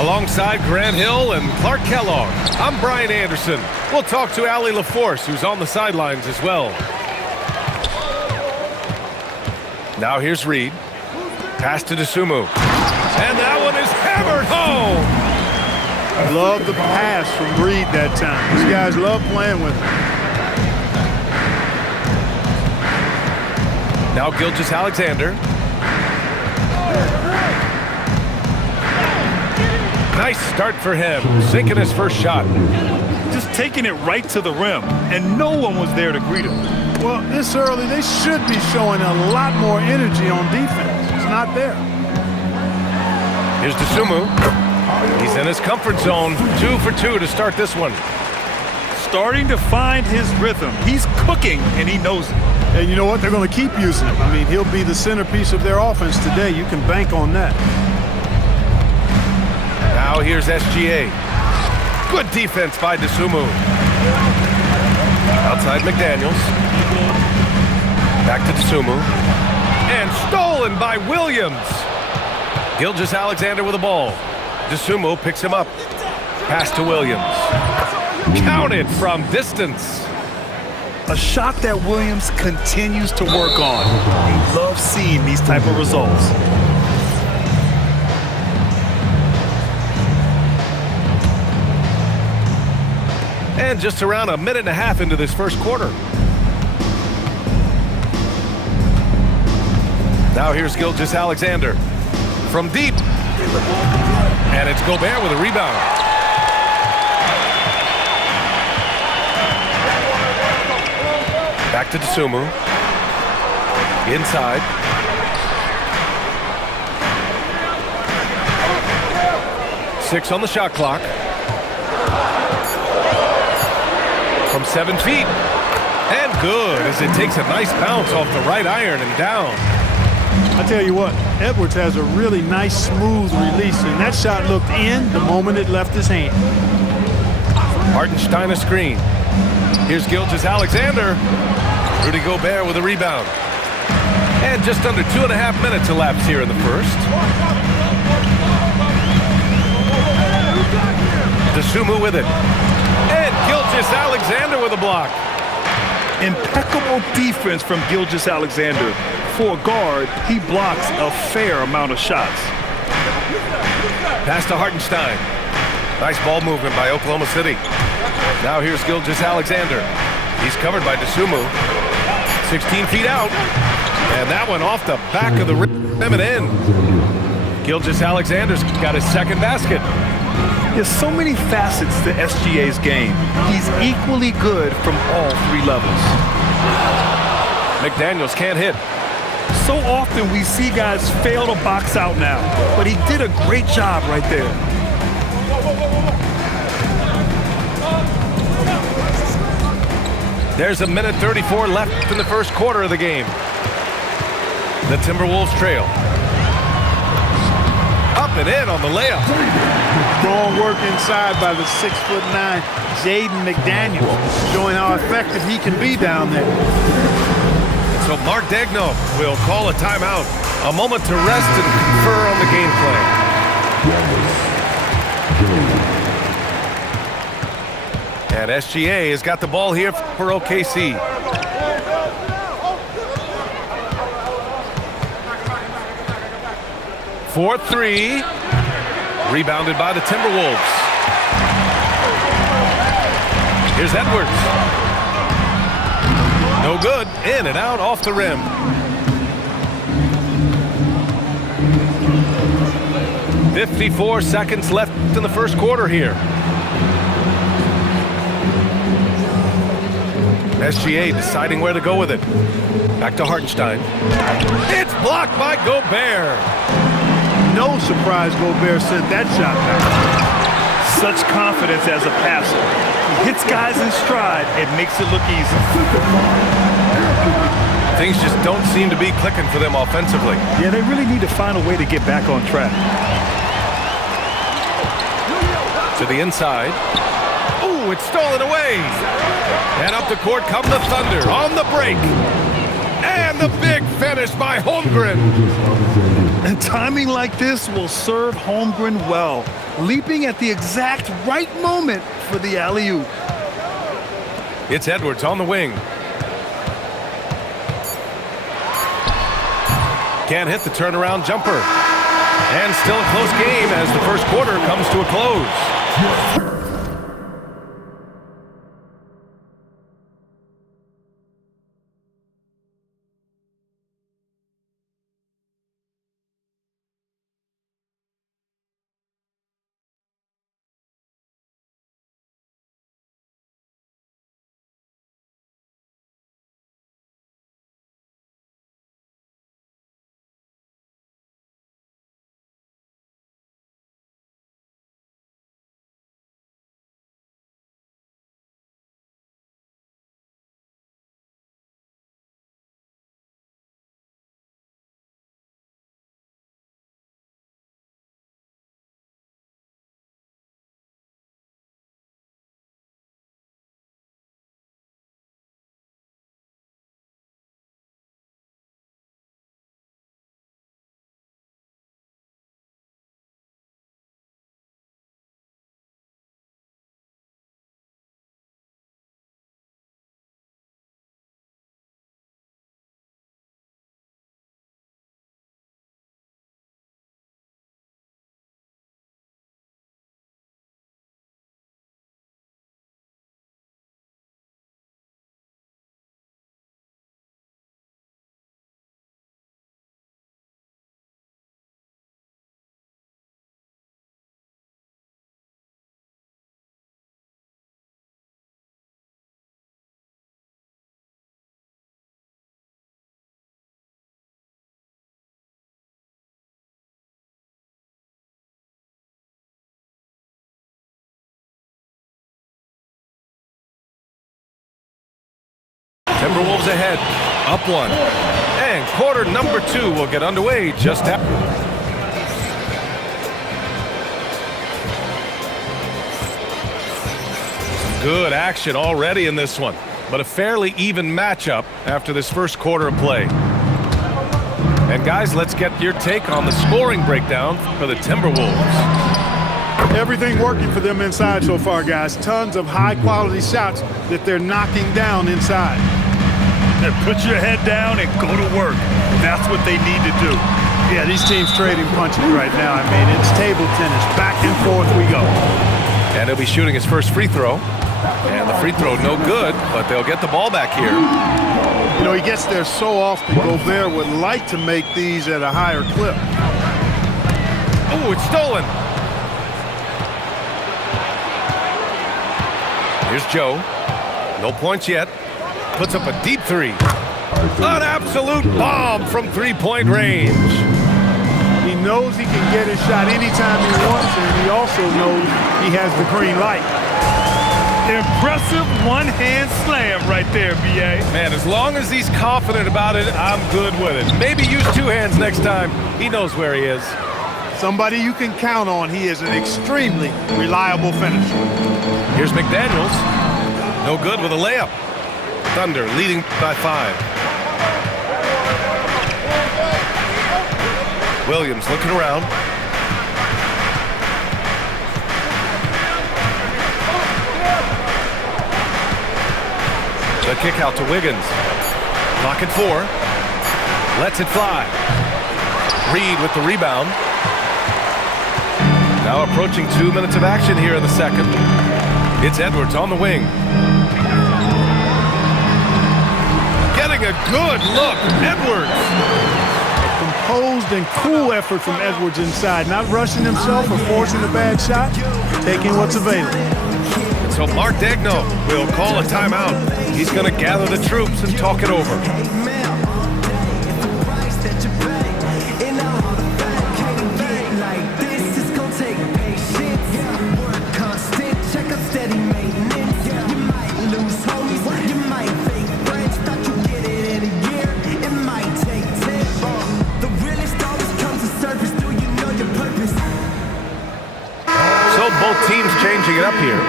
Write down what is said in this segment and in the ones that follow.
Alongside Grant Hill and Clark Kellogg, I'm Brian Anderson. We'll talk to Allie LaForce, who's on the sidelines as well. Now here's Reed. Pass to Dosunmu. And that one is hammered home. Love the pass from Reed that time. These guys love playing with him. Now Gilgeous-Alexander. Nice start for him, sinking his first shot. Just taking it right to the rim, and no one was there to greet him. Well, this early, they should be showing a lot more energy on defense. It's not there. Here's Dosunmu. He's in his comfort zone. 2 for 2 to start this one. Starting to find his rhythm. He's cooking, and he knows it. And you know what? They're going to keep using him. I mean, he'll be the centerpiece of their offense today. You can bank on that. Now here's SGA. Good defense by Dosunmu. Outside McDaniels. Back to Dosunmu. And stolen by Williams. Gilgeous-Alexander with the ball. Dosunmu picks him up. Pass to Williams. Counted from distance. A shot that Williams continues to work on. He loves seeing these type of results. And just around a minute and a half into this first quarter. Now here's Gilgeous-Alexander from deep. And it's Gobert with a rebound. Back to Dosunmu. Inside. Six on the shot clock. From 7 feet. And good as it takes a nice bounce off the right iron and down. I tell you what, Edwards has a really nice, smooth release, and that shot looked in the moment it left his hand. Hartenstein a screen. Here's Gilgeous-Alexander. Rudy Gobert with a rebound. And just under 2.5 minutes elapsed here in the first. Dosunmu with it. And Gilgeous-Alexander with a block. Impeccable defense from Gilgeous-Alexander. For a guard, he blocks a fair amount of shots. Pass to Hartenstein. Nice ball movement by Oklahoma City. Now here's Gilgeous-Alexander. He's covered by Dosunmu. 16 feet out. And that one off the back of the rim and in. Gilgeous-Alexander's got his second basket. There's so many facets to SGA's game. He's equally good from all 3 levels. McDaniels can't hit. So often we see guys fail to box out now, but he did a great job right there. There's a minute 34 left in the first quarter of the game. The Timberwolves trail. Up and in on the layup. Strong work inside by the 6'9" Jaden McDaniels, showing how effective he can be down there. So Mark Daigneault will call a timeout. A moment to rest and confer on the game plan. And SGA has got the ball here for OKC. For 3. Rebounded by the Timberwolves. Here's Edwards. No good. In and out off the rim. .54 seconds left in the first quarter here. SGA deciding where to go with it. Back to Hartenstein. It's blocked by Gobert. No surprise Gobert sent that shot back. Such confidence as a passer. He hits guys in stride and makes it look easy. Things just don't seem to be clicking for them offensively. Yeah, they really need to find a way to get back on track. To the inside. Ooh, it's stolen away. And up the court come the Thunder on the break. And the big finish by Holmgren. And timing like this will serve Holmgren well. leaping at the exact right moment for the alley-oop. It's Edwards on the wing. Can't hit the turnaround jumper. And still a close game as the first quarter comes to a close. Timberwolves ahead, up one. And quarter number 2 will get underway just after. Some good action already in this one, but a fairly even matchup after this first quarter of play. And guys, let's get your take on the scoring breakdown for the Timberwolves. Everything working for them inside so far, guys. Tons of high-quality shots that they're knocking down inside. Put your head down and go to work. That's what they need to do. Yeah, these teams trading punches right now. I mean, it's table tennis. Back and forth we go. And he'll be shooting his first free throw. And the free throw no good, but they'll get the ball back here. You know, he gets there so often. Gobert would like to make these at a higher clip. Oh, it's stolen. Here's Joe. No points yet. Puts up a deep three. An absolute bomb from three-point range. He knows he can get his shot anytime he wants, and he also knows he has the green light. Impressive one-hand slam right there, B.A. Man, as long as he's confident about it, I'm good with it. Maybe use two hands next time. He knows where he is. Somebody you can count on. He is an extremely reliable finisher. Here's McDaniels. No good with a layup. Thunder leading by 5. Williams looking around. The kick out to Wiggins. Clock at 4. Lets it fly. Reed with the rebound. Now approaching 2 minutes of action here in the second. It's Edwards on the wing. Getting a good look. Edwards. Composed and cool effort from Edwards inside. Not rushing himself or forcing a bad shot. Taking what's available. And so Mark Daigneault will call a timeout. He's going to gather the troops and talk it over. Both teams changing it up here.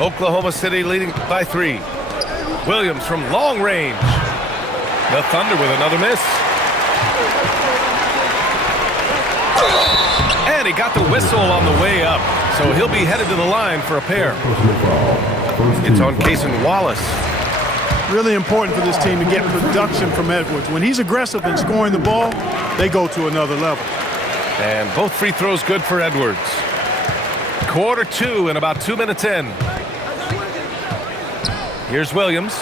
Oklahoma City leading by 3. Williams from long range. The Thunder with another miss. And he got the whistle on the way up, so he'll be headed to the line for a pair. It's on Cason Wallace. Really important for this team to get production from Edwards. When he's aggressive in scoring the ball, they go to another level. And both free throws good for Edwards. Quarter 2 and about 2 minutes in. Here's Williams.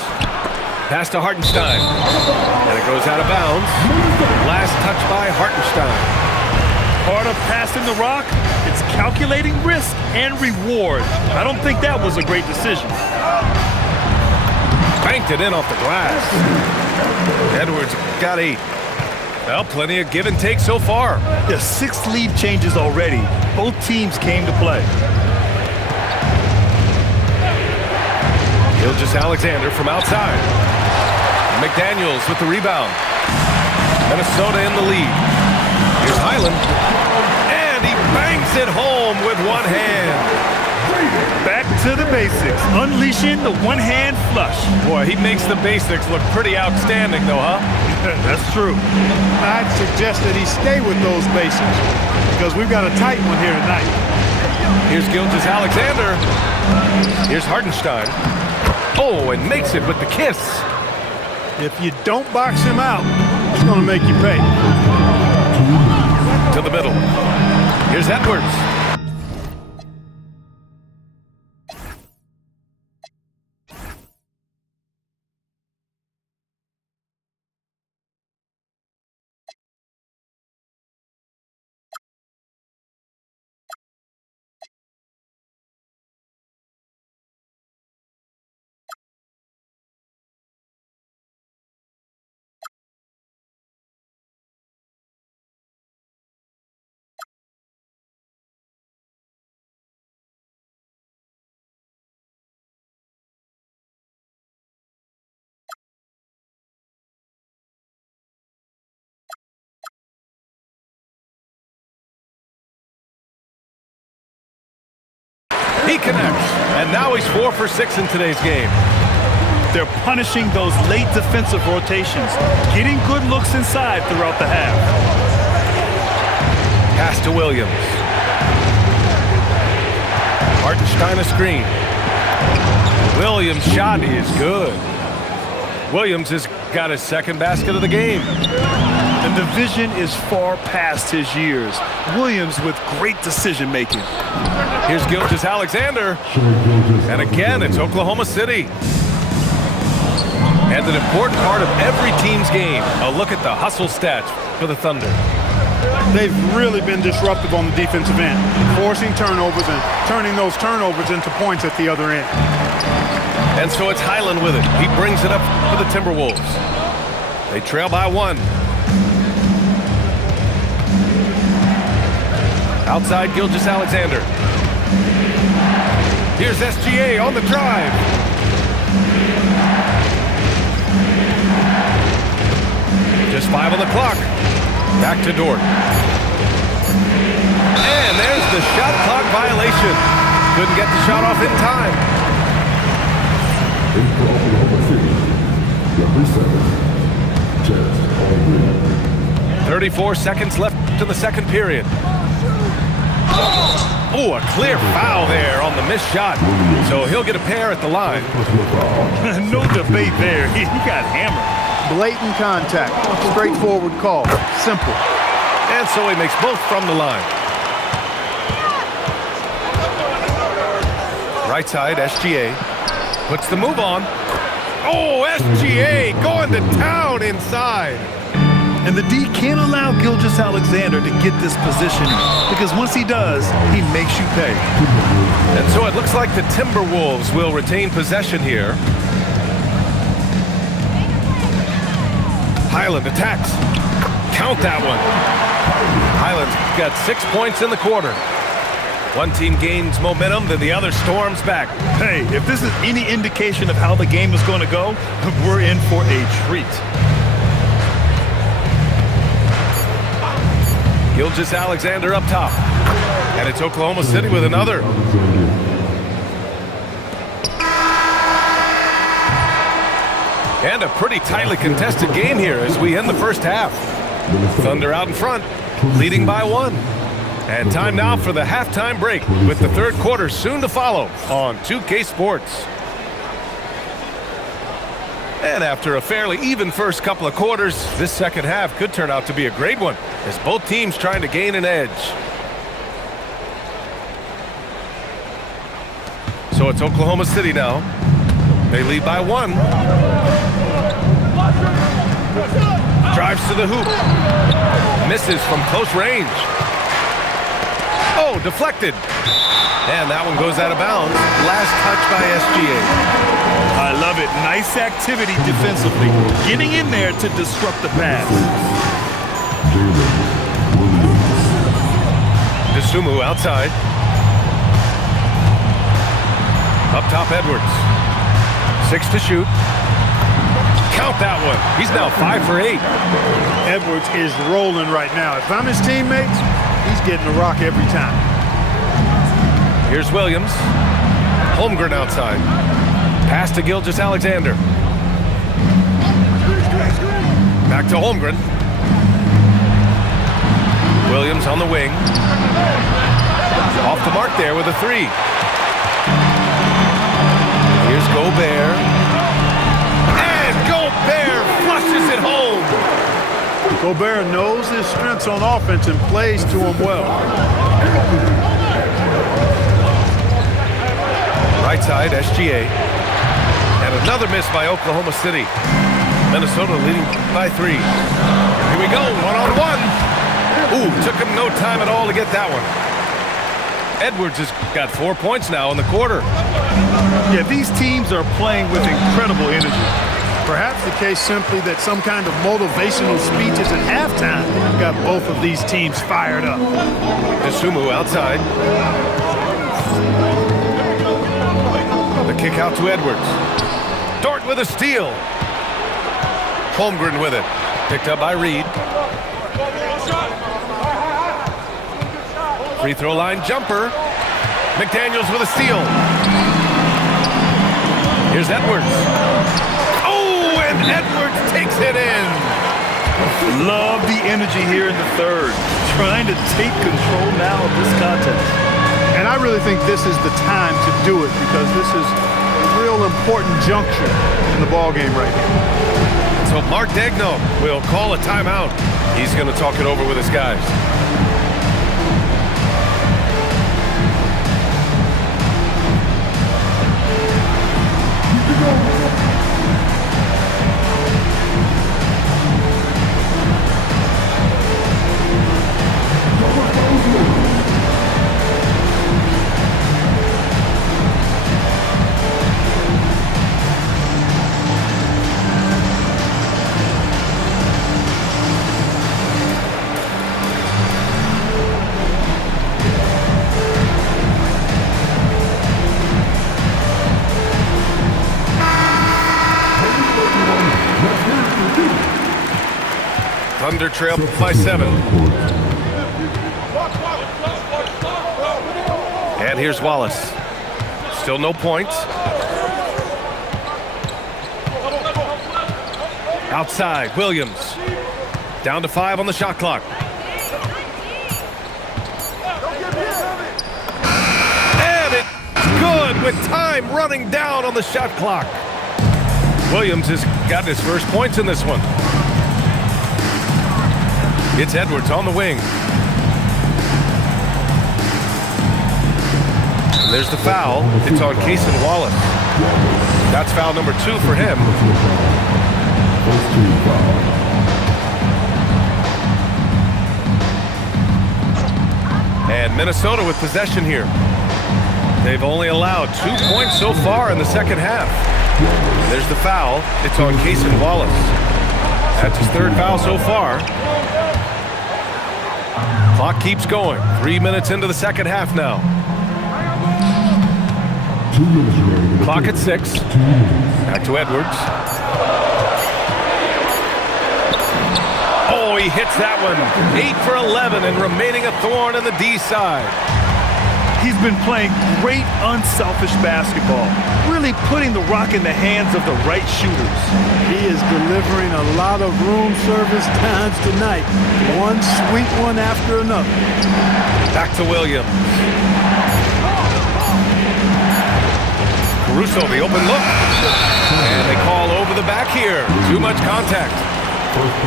Pass to Hartenstein. And it goes out of bounds. Last touch by Hartenstein. Part of passing the rock, it's calculating risk and reward. I don't think that was a great decision. Banked it in off the glass. Edwards got 8. Well, plenty of give and take so far. There's 6 lead changes already. Both teams came to play. Gilgeous-Alexander from outside. McDaniels with the rebound. Minnesota in the lead. Here's Highland. And he bangs it home with one hand. Back to the basics, unleashing the one-hand flush. Boy, he makes the basics look pretty outstanding, though, huh? That's true. I'd suggest that he stay with those basics because we've got a tight one here tonight. Here's Gilgeous-Alexander. Here's Hartenstein. Oh, and makes it with the kiss. If you don't box him out, it's going to make you pay. To the middle. Here's Edwards. He connects, and now he's 4 for 6 in today's game. They're punishing those late defensive rotations, getting good looks inside throughout the half. Pass to Williams. Hartenstein a screen. Williams' shot is good. Williams has got his second basket of the game. The division is far past his years. Williams with great decision-making. Here's Gilgeous-Alexander. And again, it's Oklahoma City. And an important part of every team's game, a look at the hustle stats for the Thunder. They've really been disruptive on the defensive end, forcing turnovers and turning those turnovers into points at the other end. And so it's Highland with it. He brings it up for the Timberwolves. They trail by 1. Outside Gilgeous-Alexander. Here's SGA on the drive. Just 5 on the clock. Back to Dort. And there's the shot clock violation. Couldn't get the shot off in time. For Oklahoma City, number 7, Jet Albright. 34 seconds left to the second period. Oh, a clear foul there on the missed shot. So he'll get a pair at the line. No debate there. He got hammered. Blatant contact. Straightforward call. Simple. And so he makes both from the line. Right side, SGA. Puts the move on. Oh, SGA going to town inside. And the D can't allow Gilgeous-Alexander to get this position because once he does, he makes you pay. And so it looks like the Timberwolves will retain possession here. Highland attacks. Count that one. Highland's got 6 points in the quarter. One team gains momentum, then the other storms back. Hey, if this is any indication of how the game is going to go, we're in for a treat. Gilgeous-Alexander up top. And it's Oklahoma City with another. And a pretty tightly contested game here as we end the first half. Thunder out in front, leading by 1. And time now for the halftime break, with the third quarter soon to follow on 2K Sports. And after a fairly even first couple of quarters, this second half could turn out to be a great one, as both teams trying to gain an edge. So it's Oklahoma City now. They lead by 1. Drives to the hoop. Misses from close range. Oh, deflected. And that one goes out of bounds. Last touch by SGA. I love it. Nice activity defensively. Getting in there to disrupt the pass. Dosunmu outside. Up top, Edwards. 6 to shoot. Count that one. He's now 5 for 8. Edwards is rolling right now. If I'm his teammates, he's getting the rock every time. Here's Williams. Holmgren outside. Pass to Gilgeous-Alexander. Back to Holmgren. Williams on the wing. Off the mark there with a 3. Here's Gobert. And Gobert flushes it home. Gobert knows his strengths on offense and plays to him well. Right side, SGA. And another miss by Oklahoma City. Minnesota leading by 3. Here we go, one-on-one. Ooh, took him no time at all to get that one. Edwards has got 4 points now in the quarter. Yeah, these teams are playing with incredible energy. Perhaps the case simply that some kind of motivational speeches at halftime got both of these teams fired up. Dosunmu outside. The kick out to Edwards. Dort with a steal. Holmgren with it. Picked up by Reed. Free throw line jumper. McDaniels with a steal. Here's Edwards. Oh, and Edwards takes it in. Love the energy here in the third. Trying to take control now of this contest. And I really think this is the time to do it because this is a real important juncture in the ballgame right here. So Mark Daigneault will call a timeout. He's going to talk it over with his guys. Thunder trail by 7. And here's Wallace. Still no points. Outside, Williams. Down to 5 on the shot clock. And it's good with time running down on the shot clock. Williams has gotten his first points in this one. It's Edwards on the wing. And there's the foul. It's on Cason Wallace. That's foul number 2 for him. First team foul. And Minnesota with possession here. They've only allowed 2 points so far in the second half. There's the foul. It's on Cason Wallace. That's his 3rd foul so far. Clock keeps going. 3 minutes into the second half now. 2 minutes remaining. Clock at 6. Back to Edwards. Oh, he hits that one. 8 for 11 and remaining a thorn in the D side. He's been playing great unselfish basketball, really putting the rock in the hands of the right shooters. He is delivering a lot of room service times tonight. One sweet one after another. Back to Williams. Caruso, the open look. And they call over the back here. Too much contact.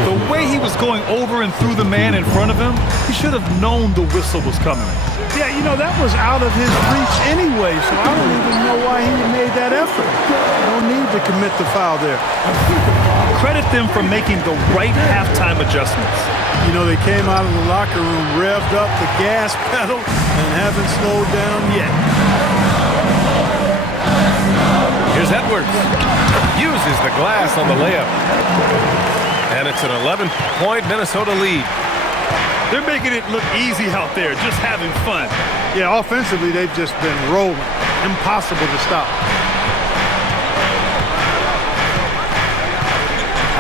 The way he was going over and through the man in front of him, he should have known the whistle was coming. Yeah, you know, that was out of his reach anyway, so I don't even know why he made that effort. No need to commit the foul there. Credit them for making the right halftime adjustments. You know, they came out of the locker room, revved up the gas pedal, and haven't slowed down yet. Here's Edwards. Uses the glass on the layup. And it's an 11-point Minnesota lead. They're making it look easy out there, just having fun. Yeah, offensively, they've just been rolling. Impossible to stop.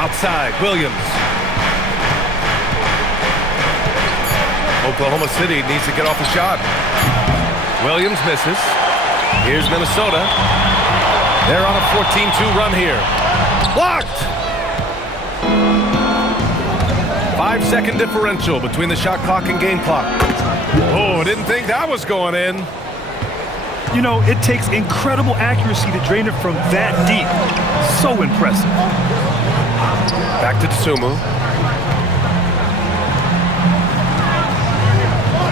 Outside, Williams. Oklahoma City needs to get off the shot. Williams misses. Here's Minnesota. They're on a 14-2 run here. Blocked! 5-second differential between the shot clock and game clock. Oh, didn't think that was going in. You know, it takes incredible accuracy to drain it from that deep. So impressive. Back to Tsumu.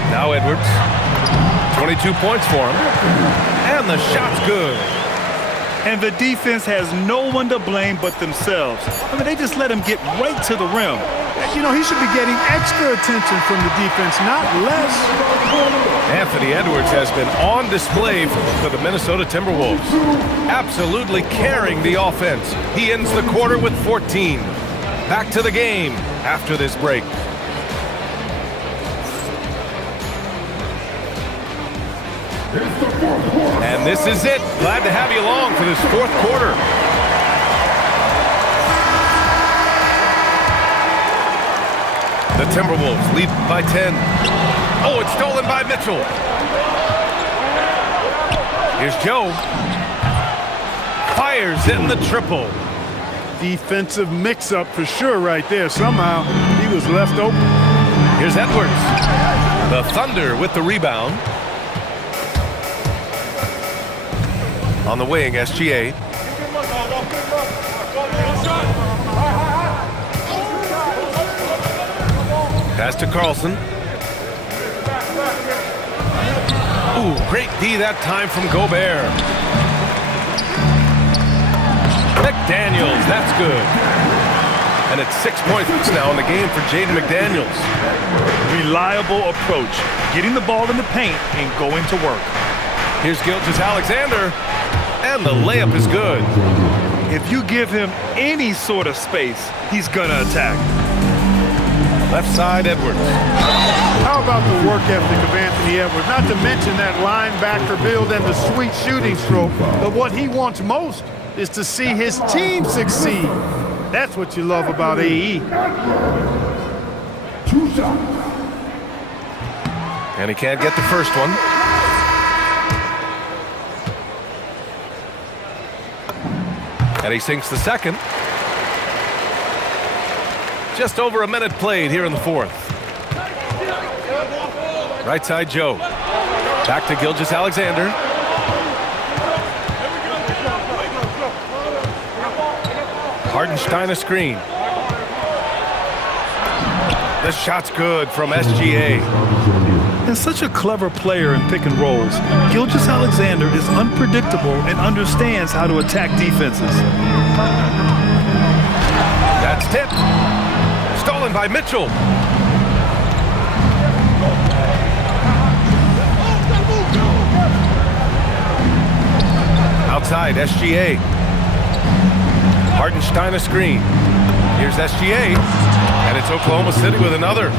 Now Edwards. 22 points for him. And the shot's good. And the defense has no one to blame but themselves. I mean, they just let him get right to the rim. You know, he should be getting extra attention from the defense, not less. Anthony Edwards has been on display for the Minnesota Timberwolves. Absolutely carrying the offense. He ends the quarter with 14. Back to the game after this break. And this is it. Glad to have you along for this fourth quarter. The Timberwolves lead by 10. Oh, it's stolen by Mitchell. Here's Joe. Fires in the triple. Defensive mix-up for sure right there. Somehow he was left open. Here's Edwards. The Thunder with the rebound. On the wing, SGA. Pass to Carlson. Ooh, great D that time from Gobert. McDaniels, that's good. And it's 6 points now in the game for Jaden McDaniels. Reliable approach, getting the ball in the paint and going to work. Here's Gilgeous-Alexander, and the layup is good. If you give him any sort of space, he's gonna attack. Left side, Edwards. How about the work ethic of Anthony Edwards? Not to mention that linebacker build and the sweet shooting stroke. But what he wants most is to see his team succeed. That's what you love about AE. And he can't get the first one. And he sinks the second. Just over a minute played here in the fourth. Right side, Joe. Back to Gilgeous-Alexander. Hardenstein a screen. The shot's good from SGA. And such a clever player in pick and rolls, Gilgeous-Alexander is unpredictable and understands how to attack defenses. That's tipped. Stolen by Mitchell. Outside, SGA. Hardenstein a screen. Here's SGA. And it's Oklahoma City with another.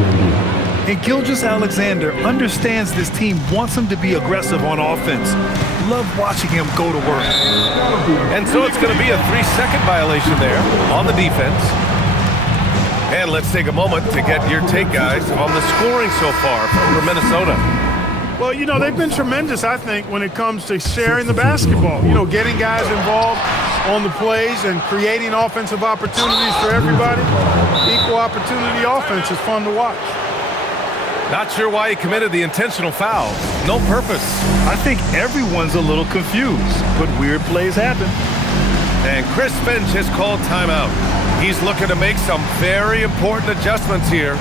And Gilgeous-Alexander understands this team wants him to be aggressive on offense. Love watching him go to work. And so it's going to be a 3-second violation there on the defense. And let's take a moment to get your take, guys, on the scoring so far for Minnesota. Well, you know, they've been tremendous, I think, when it comes to sharing the basketball. You know, getting guys involved on the plays and creating offensive opportunities for everybody. Equal opportunity offense is fun to watch. Not sure why he committed the intentional foul. No purpose. I think everyone's a little confused, but weird plays happen. And Chris Finch has called timeout. He's looking to make some very important adjustments here.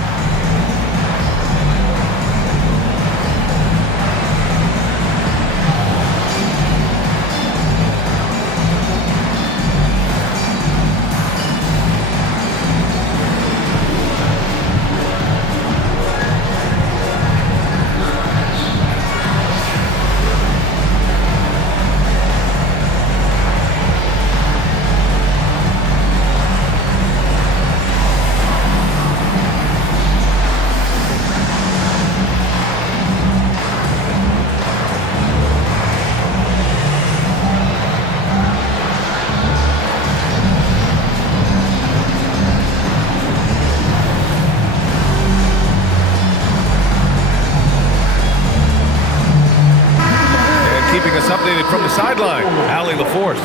Keeping us updated from the sideline, Allie LaForce.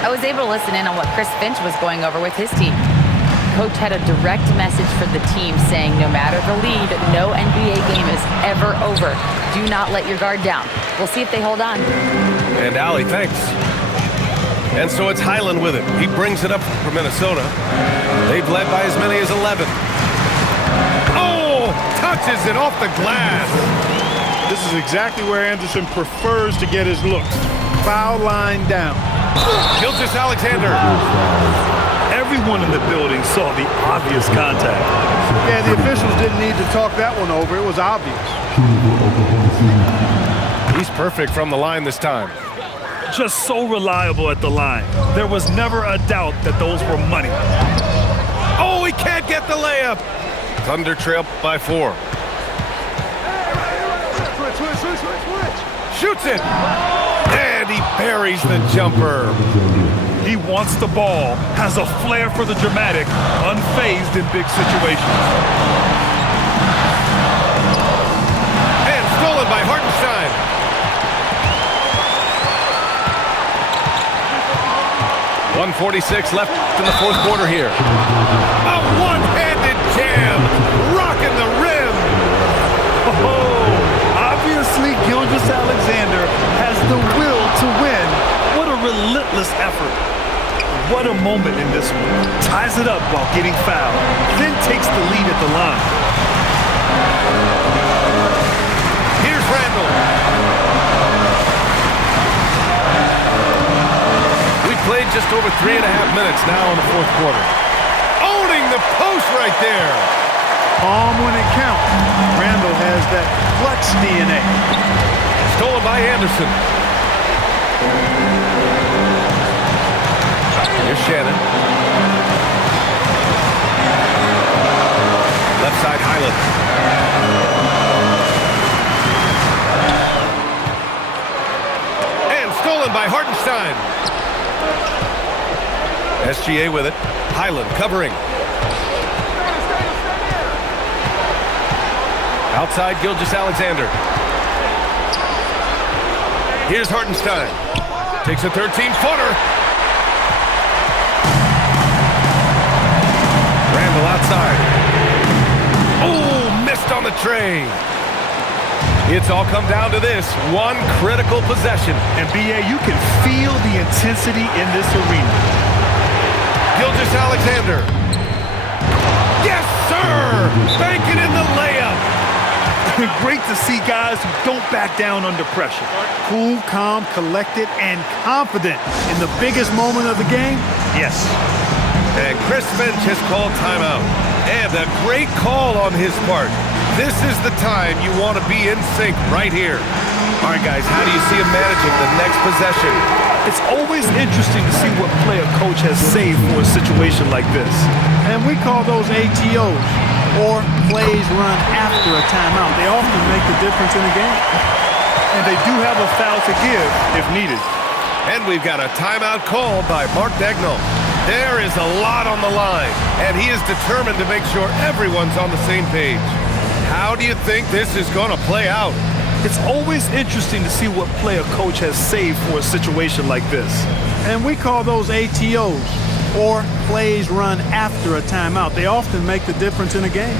I was able to listen in on what Chris Finch was going over with his team. Coach had a direct message for the team saying no matter the lead, no NBA game is ever over. Do not let your guard down. We'll see if they hold on. And Allie, thanks. And so it's Highland with it. He brings it up for Minnesota. They've led by as many as 11. Oh, touches it off the glass. This is exactly where Anderson prefers to get his looks. Foul line down. Gilgeous-Alexander. Everyone in the building saw the obvious contact. Yeah, the officials didn't need to talk that one over. It was obvious. He's perfect from the line this time. Just so reliable at the line. There was never a doubt that those were money. Oh, he can't get the layup. Thunder trail by 4. Shoots it. And he buries the jumper. He wants the ball, has a flair for the dramatic, unfazed in big situations. And stolen by Hartenstein. .146 left in the fourth quarter here. A one-handed jam, rocking the rim. Obviously, Gilgeous-Alexander has the will to win. What a relentless effort. What a moment in this one. Ties it up while getting fouled, then takes the lead at the line. Here's Randall. We played just over 3.5 minutes now in the fourth quarter. Owning the post right there. Calm when it counts. Randall has that clutch DNA. Stolen by Anderson. Here's Shannon. Left side, Highland. And stolen by Hartenstein. SGA with it. Highland covering. Outside, Gilgeous-Alexander. Here's Hartenstein. Takes a 13-footer. Randall outside. Oh, missed on the tray. It's all come down to this one critical possession. And B.A., you can feel the intensity in this arena. Gilgeous-Alexander. Yes, sir! Banking in the layup. Great to see guys who don't back down under pressure. Cool, calm, collected, and confident in the biggest moment of the game. Yes. And Chris Finch has called timeout. And a great call on his part. This is the time you want to be in sync right here. All right, guys, how do you see him managing the next possession? It's always interesting to see what play a coach has saved for a situation like this. And we call those ATOs, or plays run after a timeout. They often make the difference in a game. And they do have a foul to give if needed. And we've got a timeout call by Mark Daigneault. There is a lot on the line, and he is determined to make sure everyone's on the same page. How do you think this is going to play out? It's always interesting to see what play a coach has saved for a situation like this. And we call those ATOs, or plays run after a timeout. They often make the difference in a game.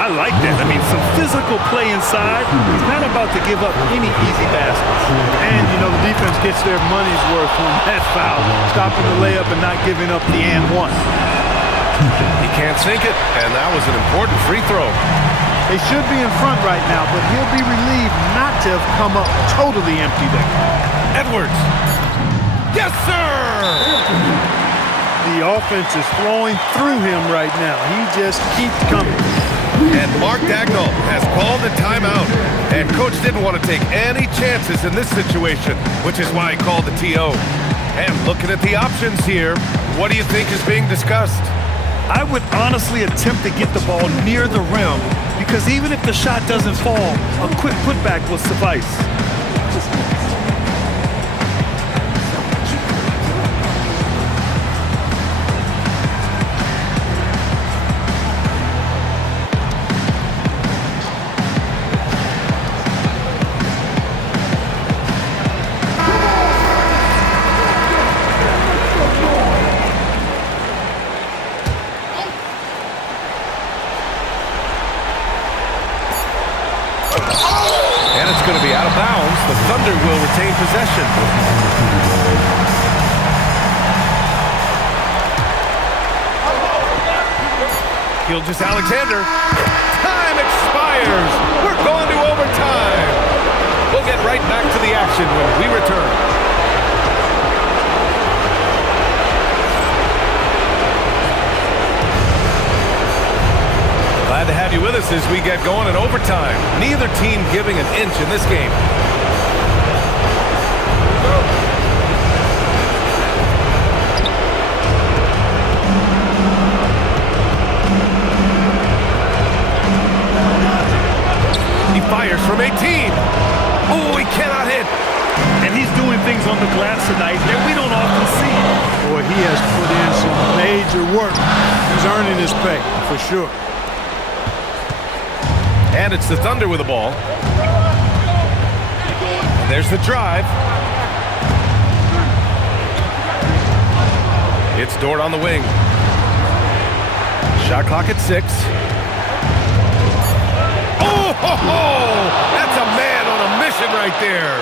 I like that. I mean, some physical play inside. He's not about to give up any easy baskets. And, you know, the defense gets their money's worth from that foul, stopping the layup and not giving up the and one. He can't sink it, and that was an important free throw. They should be in front right now, but he'll be relieved not to have come up totally empty there. Edwards. Yes, sir! The offense is flowing through him right now. He just keeps coming. And Mark Dagnall has called a timeout. And coach didn't want to take any chances in this situation, which is why he called the TO. And looking at the options here, what do you think is being discussed? I would honestly attempt to get the ball near the rim, because even if the shot doesn't fall, a quick putback will suffice. The Thunder will retain possession. Gilgeous-Alexander. Time expires. We're going to overtime. We'll get right back to the action when we return. Glad to have you with us as we get going in overtime. Neither team giving an inch in this game. He fires from 18. Oh, he cannot hit. And he's doing things on the glass tonight that we don't often see. Boy, he has put in some major work. He's earning his pay, for sure. And it's the Thunder with the ball. And there's the drive. It's Dort on the wing. Shot clock at 6. Oh, ho, ho! That's a man on a mission right there.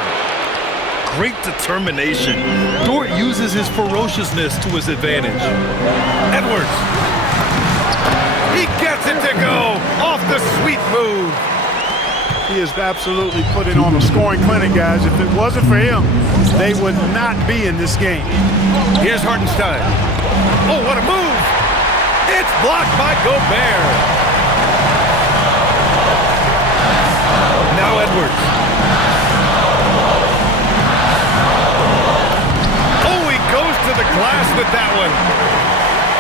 Great determination. Dort uses his ferociousness to his advantage. Edwards. He gets it to go off the sweet move. He is absolutely putting on a scoring clinic, guys. If it wasn't for him, they would not be in this game. Here's Hartenstein. Oh, what a move. It's blocked by Gobert. Now Edwards. Oh, he goes to the glass with that one.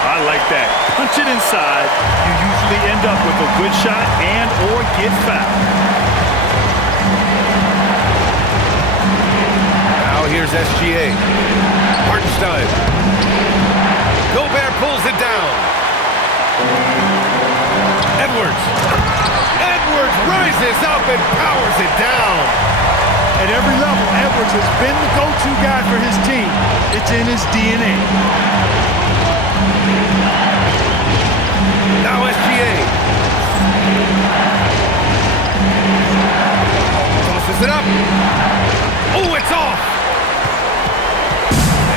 I like that. Punch it inside. You usually end up with a good shot and or get fouled. Now here's SGA. Hartenstein. Gobert pulls it down. Edwards. Edwards rises up and powers it down. At every level, Edwards has been the go-to guy for his team. It's in his DNA. Now SGA. Tosses it up. Oh, it's off.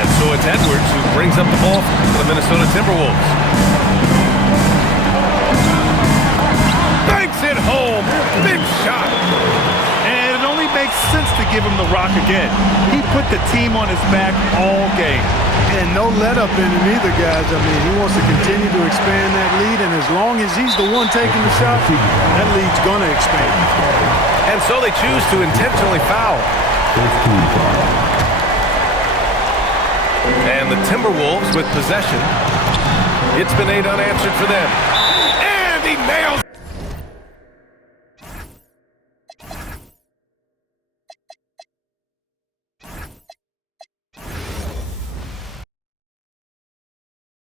And so it's Edwards who brings up the ball for the Minnesota Timberwolves. Banks it home. Big shot. And it only makes sense to give him the rock again. He put the team on his back all game. And no let up in him either, guys. I mean, he wants to continue to expand that lead, and as long as he's the one taking the shot, that lead's going to expand. And so they choose to intentionally foul. And the Timberwolves with possession. It's been 8 unanswered for them. And he nails